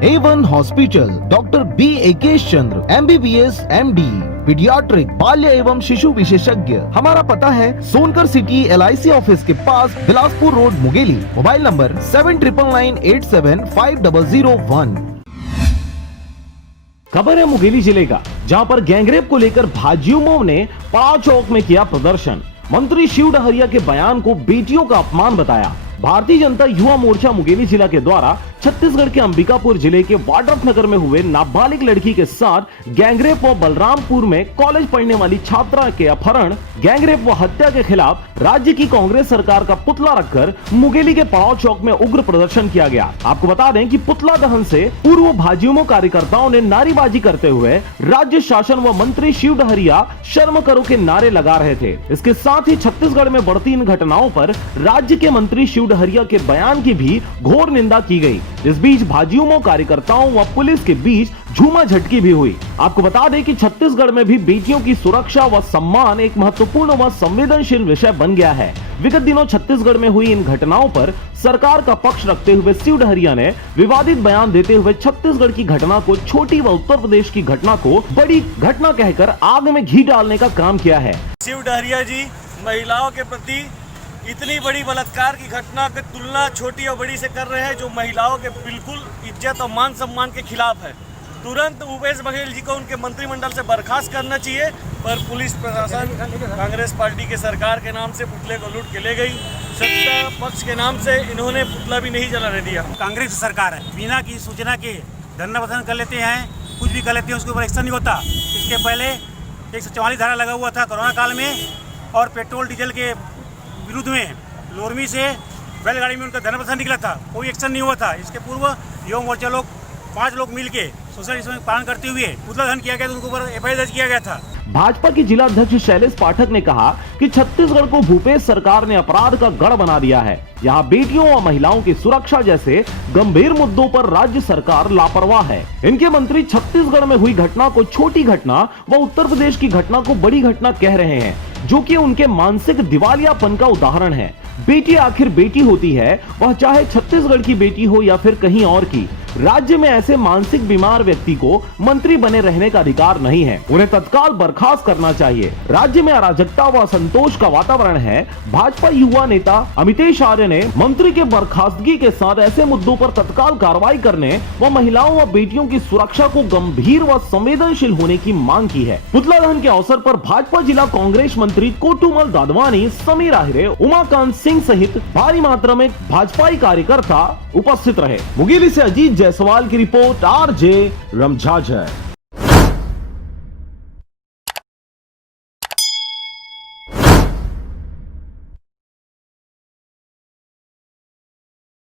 A1 hospital, doctor B.A.K. चंद्र, MBBS MD, paediatric, बाल्य एवं शिशु विशेषज्ञ। हमारा पता है सोनकर सिटी LIC ऑफिस के पास, Bilaspur road, Mungeli. Mobile number 7999875001। खबर है मुंगेली जिले का, जहां पर गैंगरेप को लेकर भाजयुमों ने पड़ाव चौक में किया प्रदर्शन। मंत्री शिव डहरिया के बयान को बेटियों का अपमान बताया। भारतीय जनता युवा मोर्चा मुंगेली जिला के द्वारा छत्तीसगढ़ के अंबिकापुर जिले के वाड्रफ नगर में हुए नाबालिग लड़की के साथ गैंगरेप व बलरामपुर में कॉलेज पढ़ने वाली छात्रा के अपहरण, गैंगरेप व हत्या के खिलाफ राज्य की कांग्रेस सरकार का पुतला रखकर मुंगेली के पड़ाव चौक में उग्र प्रदर्शन किया गया। आपको बता दें कि पुतला दहन से पूर्व भाजयुमो कार्यकर्ताओं ने नारेबाजी करते हुए राज्य शासन व मंत्री शिव डहरिया शर्म करो के नारे लगा रहे थे। इसके साथ ही छत्तीसगढ़ में बढ़ती इन घटनाओं पर राज्य के मंत्री शिव डहरिया के बयान की भी घोर निंदा की गई। इस बीच भाजयुमो कार्यकर्ताओं व पुलिस के बीच झूमा झटकी भी हुई। आपको बता दें कि छत्तीसगढ़ में भी बेटियों की सुरक्षा व सम्मान एक महत्वपूर्ण व संवेदनशील विषय बन गया है। विगत दिनों छत्तीसगढ़ में हुई इन घटनाओं पर सरकार का पक्ष रखते हुए शिव डहरिया ने विवादित बयान देते हुए छत्तीसगढ़ की घटना को छोटी व उत्तर प्रदेश की घटना को बड़ी घटना कहकर आग में घी डालने का काम किया है। शिव डहरिया जी महिलाओं के प्रति इतनी बड़ी बलात्कार की घटना की तुलना छोटी और बड़ी से कर रहे हैं, जो महिलाओं के बिल्कुल इज्जत और मान सम्मान के खिलाफ है। तुरंत भूपेश बघेल जी को उनके मंत्रिमंडल से बर्खास्त करना चाहिए। पर पुलिस प्रशासन कांग्रेस पार्टी के सरकार के नाम से पुतले को लूट के ले गई। सत्ता पक्ष के नाम से इन्होंने पुतला भी नहीं जलाने दिया। कांग्रेस सरकार है, बिना की सूचना के धरना प्रदर्शन कर लेते हैं, कुछ भी कर लेते हैं, उसके ऊपर एक्शन नहीं होता। इसके पहले 144 धारा लगा हुआ था कोरोना काल में, और पेट्रोल डीजल के विरुद्ध में लोरमी से बैलगाड़ी में उनका धरना प्रदर्शन निकला था, कोई एक्शन नहीं हुआ था। इसके पूर्व युवा मोर्चा लोग 5 लोग मिलके सोशल डिस्टेंस पालन करते हुए पुतला दहन किया गया, तो उनके ऊपर FIR दर्ज किया गया था। भाजपा के जिला अध्यक्ष शैलेश पाठक ने कहा कि छत्तीसगढ़ को भूपेश सरकार ने अपराध का गढ़ बना दिया है। यहाँ बेटियों और महिलाओं की सुरक्षा जैसे गंभीर मुद्दों पर राज्य सरकार लापरवाह है। इनके मंत्री छत्तीसगढ़ में हुई घटना को छोटी घटना व उत्तर प्रदेश की घटना को बड़ी घटना कह रहे हैं, जो कि उनके मानसिक दिवालियापन का उदाहरण है। बेटी आखिर बेटी होती है, वह चाहे छत्तीसगढ़ की बेटी हो या फिर कहीं और की। राज्य में ऐसे मानसिक बीमार व्यक्ति को मंत्री बने रहने का अधिकार नहीं है, उन्हें तत्काल बर्खास्त करना चाहिए। राज्य में अराजकता व असंतोष का वातावरण है। भाजपा युवा नेता अमितेश आर्य ने मंत्री के बर्खास्तगी के साथ ऐसे मुद्दों पर तत्काल कार्रवाई करने व महिलाओं व बेटियों की सुरक्षा को गंभीर व संवेदनशील होने की मांग की है। पुतला दहन के अवसर पर भाजपा जिला कांग्रेस मंत्री कोटुमल दादवानी, समीर आहिरे, उमाकांत सिंह सहित भारी मात्रा में भाजपाई कार्यकर्ता उपस्थित रहे। मुंगेली से अजीत जायसवाल की रिपोर्ट, RJ रमझाझर।